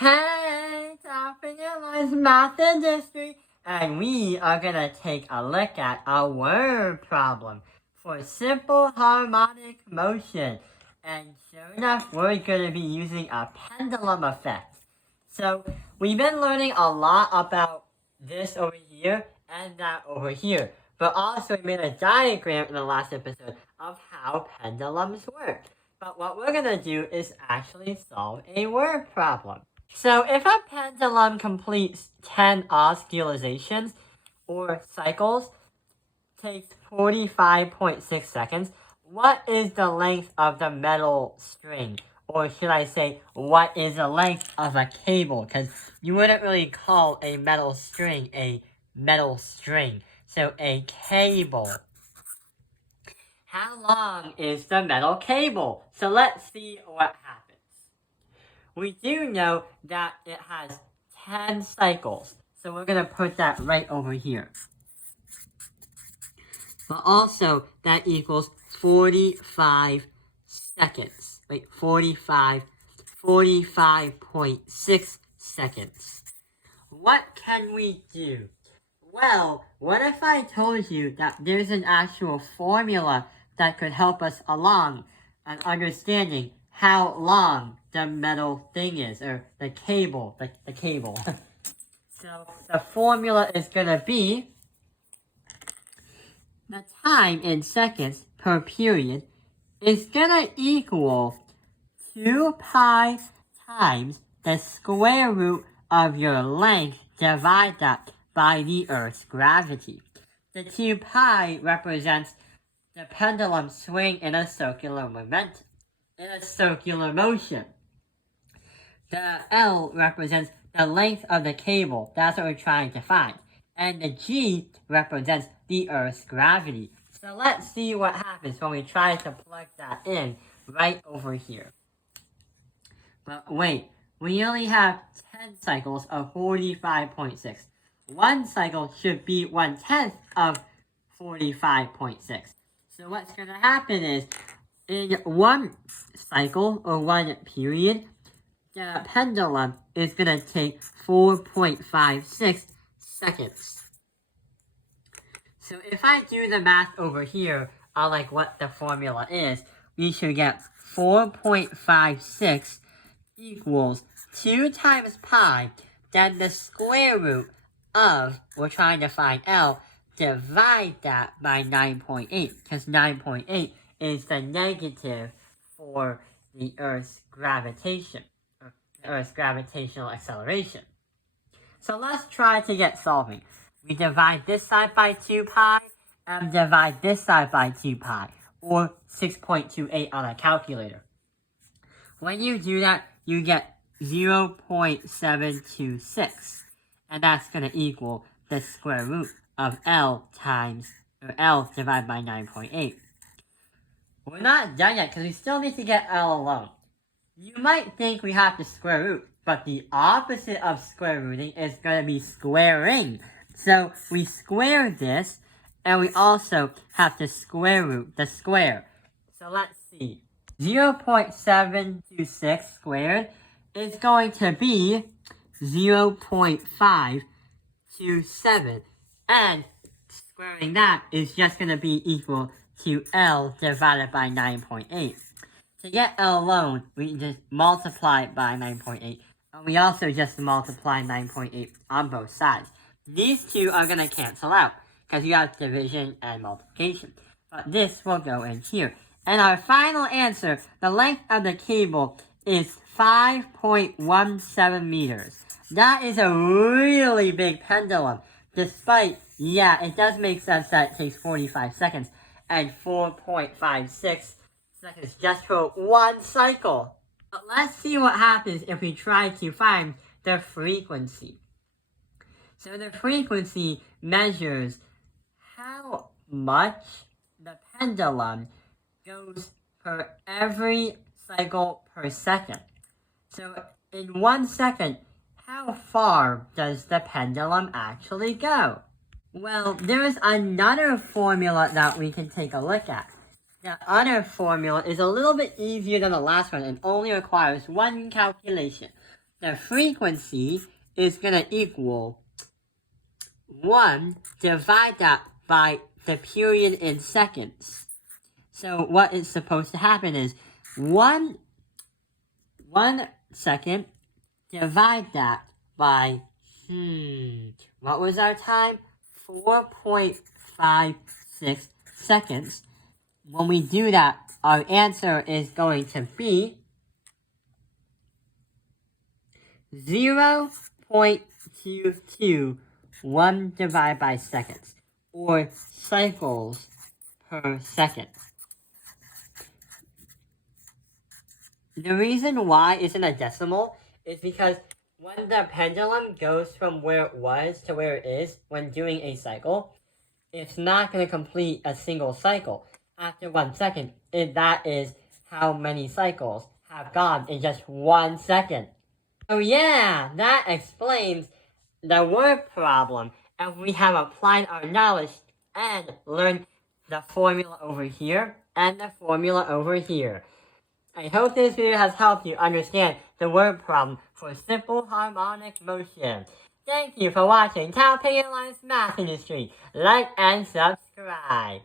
Hey, it's Math Industry, and we are gonna take a look at a word problem for simple harmonic motion. And sure enough, we're gonna be using a pendulum effect. So we've been learning a lot about this over here and that over here, but also we made a diagram in the last episode of how pendulums work. But what we're gonna do is actually solve a word problem. So if a pendulum completes 10 oscillations or cycles, takes 45.6 seconds, what is the length of the metal string? Or should I say, what is the length of a cable? Because you wouldn't really call a metal string a metal string. So a cable. How long is the metal cable? So let's see what happens. We do know that it has 10 cycles. So we're going to put that right over here. But also, that equals 45 seconds. Wait, 45.6 seconds. What can we do? Well, what if I told you that there's an actual formula that could help us along on understanding how long the metal thing is, or the cable, the cable. So the formula is going to be the time in seconds per period is going to equal 2 pi times the square root of your length divided that by the Earth's gravity. The 2 pi represents the pendulum swing in a circular momentum, in a circular motion. The L represents the length of the cable. That's what we're trying to find. And the G represents the Earth's gravity. So let's see what happens when we try to plug that in right over here. But wait, we only have 10 cycles of 45.6. One cycle should be 1/10 of 45.6. So what's going to happen is, in one cycle, or one period, the pendulum is going to take 4.56 seconds. So if I do the math over here on like what the formula is, we should get 4.56 equals 2 times pi, then the square root of, we're trying to find L, divide that by 9.8, because 9.8 is the negative for the Earth's gravitation, or the Earth's gravitational acceleration. So let's try to get solving. We divide this side by 2 pi, and divide this side by 2 pi, or 6.28 on a calculator. When you do that, you get 0.726, and that's going to equal the square root of L divided by 9.8. We're not done yet, because we still need to get L alone. You might think we have to square root, but the opposite of square rooting is going to be squaring. So we square this, and we also have to square root the square. So let's see. 0.726 squared is going to be 0.527. And squaring that is just going to be equal to L divided by 9.8. To get L alone, we just multiply it by 9.8. And we also just multiply 9.8 on both sides. These two are going to cancel out, because you have division and multiplication. But this will go in here. And our final answer, the length of the cable, is 5.17 meters. That is a really big pendulum. Despite, yeah, it does make sense that it takes 45 seconds and 4.56 seconds just for one cycle. But let's see what happens if we try to find the frequency. So the frequency measures how much the pendulum goes per every cycle per second. So in 1 second, how far does the pendulum actually go? Well, there is another formula that we can take a look at. The other formula is a little bit easier than the last one and only requires one calculation. the frequency is going to equal 1 divide that by the period in seconds. So what is supposed to happen is 1 second, divide that by, what was our time? 4.56 seconds. When we do that, our answer is going to be 0.221 divided by seconds, or cycles per second. The reason why it's in a decimal is because when the pendulum goes from where it was to where it is when doing a cycle, it's not going to complete a single cycle. After 1 second, that is how many cycles have gone in just 1 second. So yeah, that explains the word problem, and we have applied our knowledge and learned the formula over here and the formula over here. I hope this video has helped you understand the word problem for simple harmonic motion. Thank you for watching Taoping Line's Math Industry. Like and subscribe.